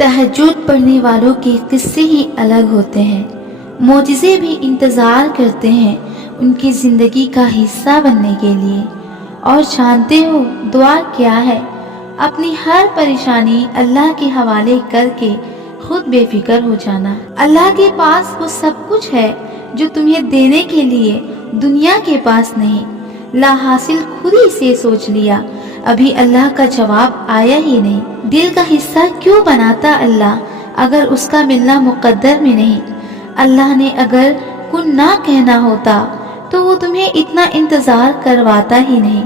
तहज्जुद पढ़ने वालों के किस्से ही अलग होते हैं। मोजिज़े भी इंतज़ार करते हैं उनकी ज़िंदगी का हिस्सा बनने के लिए। और जानते हो दुआ क्या है? अपनी हर परेशानी अल्लाह के हवाले करके खुद बेफिक्र हो जाना। अल्लाह के पास वो सब कुछ है जो तुम्हें देने के लिए दुनिया के पास नहीं। ला हासिल खुद ही से सोच लिया, अभी अल्लाह का जवाब आया ही नहीं। दिल का हिस्सा क्यों बनाता अल्लाह अगर उसका मिलना मुकद्दर में नहीं। अल्लाह ने अगर कुन ना कहना होता तो वो तुम्हें इतना इंतजार करवाता ही नहीं।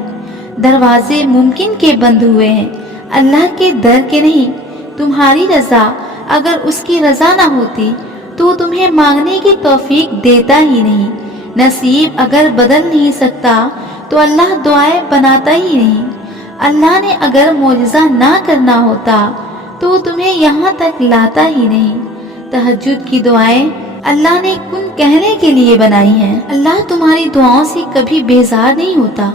दरवाजे मुमकिन के बंद हुए हैं, अल्लाह के दर के नहीं। तुम्हारी रजा अगर उसकी रजा ना होती तो वो तुम्हें मांगने की तौफीक देता ही नहीं। नसीब अगर बदल नहीं सकता तो अल्लाह दुआएं बनाता ही नहीं। अल्लाह ने अगर मौजिज़ा ना करना होता तो वो तुम्हें यहाँ तक लाता ही नहीं। तहज्जुद की दुआएं अल्लाह ने कुन कहने के लिए बनाई हैं। अल्लाह तुम्हारी दुआओं से कभी बेजार नहीं होता।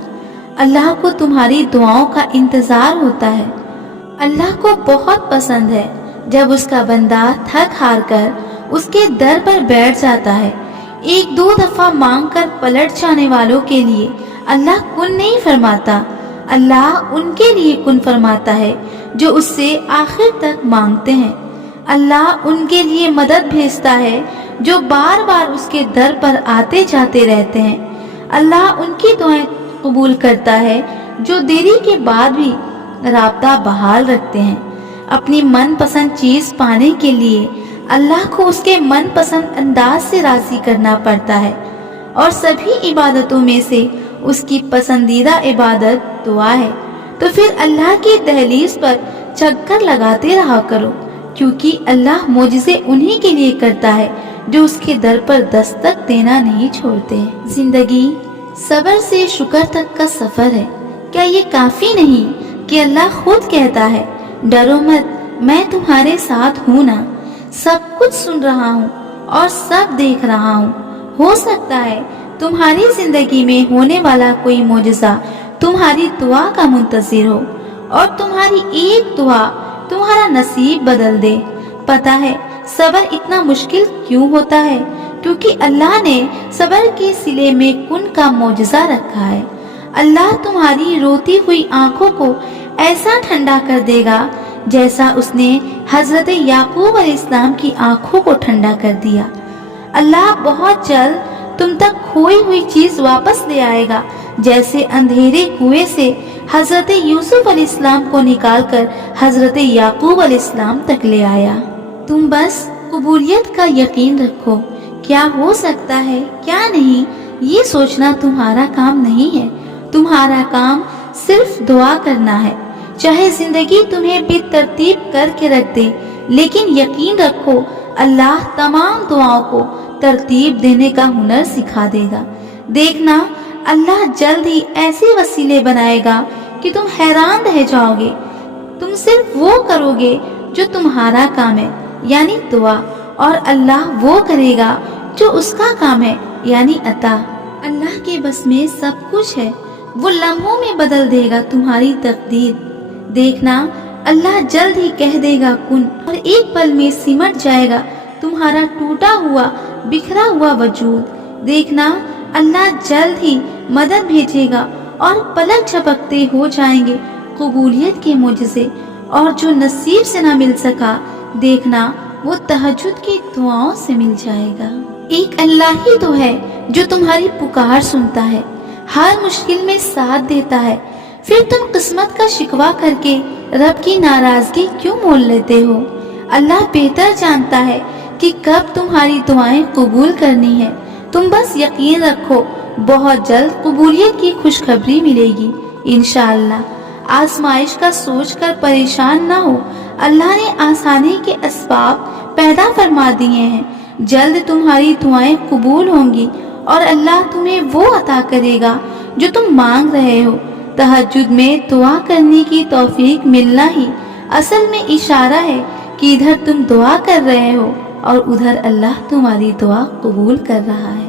अल्लाह को तुम्हारी दुआओं का इंतजार होता है। अल्लाह को बहुत पसंद है जब उसका बंदा थक हार कर उसके दर पर बैठ जाता है। एक दो दफा मांग कर पलट जाने वालों के लिए अल्लाह कुन नहीं फरमाता। अल्लाह उनके लिए कुन फरमाता है जो उससे आखिर तक मांगते हैं। अल्लाह उनके लिए मदद भेजता है जो बार बार उसके दर पर आते जाते रहते हैं। अल्लाह उनकी दुआएं कबूल करता है जो देरी के बाद भी राब्ता बहाल रखते हैं। अपनी मनपसंद चीज पाने के लिए अल्लाह को उसके मनपसंद अंदाज से राजी करना पड़ता है। और सभी इबादतों में से उसकी पसंदीदा इबादत दुआ है। तो फिर अल्लाह की दहलीज पर चक्कर लगाते रहा करो, क्योंकि अल्लाह मोजिज़े उन्हीं के लिए करता है जो उसके दर पर दस्तक देना नहीं छोड़ते। जिंदगी सब्र से शुक्र तक का सफर है। क्या ये काफी नहीं कि अल्लाह खुद कहता है, डरो मत, मैं तुम्हारे साथ हूँ ना, सब कुछ सुन रहा हूँ और सब देख रहा हूँ। हो सकता है तुम्हारी जिंदगी में होने वाला कोई मोजिज़ा तुम्हारी दुआ का मुंतज़िर हो और तुम्हारी एक दुआ तुम्हारा नसीब बदल दे। पता है सब्र इतना मुश्किल क्यों होता है? क्योंकि अल्लाह ने सब्र के सिले में कुन का मोजिज़ा रखा है। अल्लाह तुम्हारी रोती हुई आंखों को ऐसा ठंडा कर देगा जैसा उसने हजरत याकूब अलैहिस्सलाम की आंखों को ठंडा कर दिया। अल्लाह बहुत जल्द तुम तक खोई हुई चीज वापस ले आएगा, जैसे अंधेरे कुएं से हजरत यूसुफ अलैहिस्सलाम को निकालकर हजरत याकूब अलैहिस्सलाम तक ले आया। तुम बस कबूलियत का यकीन रखो। क्या हो सकता है क्या नहीं ये सोचना तुम्हारा काम नहीं है। तुम्हारा काम सिर्फ दुआ करना है। चाहे जिंदगी तुम्हें बेतरतीब करके रख दे, लेकिन यकीन रखो अल्लाह तमाम दुआओं को तरतीब देने का हुनर सिखा देगा। देखना अल्लाह जल्द ही ऐसे वसीले बनाएगा कि तुम हैरान रह जाओगे। तुम सिर्फ वो करोगे जो तुम्हारा काम है, यानी दुआ, और अल्लाह वो करेगा जो उसका काम है, यानी अता। अल्लाह के बस में सब कुछ है, वो लम्हों में बदल देगा तुम्हारी तकदीर। देखना अल्लाह जल्द ही कह देगा कुन, और एक पल में सिमट जाएगा तुम्हारा टूटा हुआ बिखरा हुआ वजूद। देखना अल्लाह जल्द ही मदद भेजेगा और पलक झपकते हो जाएंगे कबूलियत के मोजिज़े। और जो नसीब से ना मिल सका, देखना वो तहज्जुद की दुआओं से मिल जाएगा। एक अल्लाह ही तो है जो तुम्हारी पुकार सुनता है, हर मुश्किल में साथ देता है। फिर तुम किस्मत का शिकवा करके रब की नाराजगी क्यों मोल लेते हो? अल्लाह बेहतर जानता है कि कब तुम्हारी दुआएं कबूल करनी है। तुम बस यकीन रखो, बहुत जल्द कबूलियत की खुशखबरी मिलेगी इंशाअल्लाह। आजमाइश का सोचकर परेशान ना हो, अल्लाह ने आसानी के असबाब पैदा फरमा दिए हैं। जल्द तुम्हारी दुआएं कबूल होंगी और अल्लाह तुम्हें वो अता करेगा जो तुम मांग रहे हो। तहज्जुद में दुआ करने की तौफीक मिलना ही असल में इशारा है कि इधर तुम दुआ कर रहे हो और उधर अल्लाह तुम्हारी दुआ कबूल कर रहा है।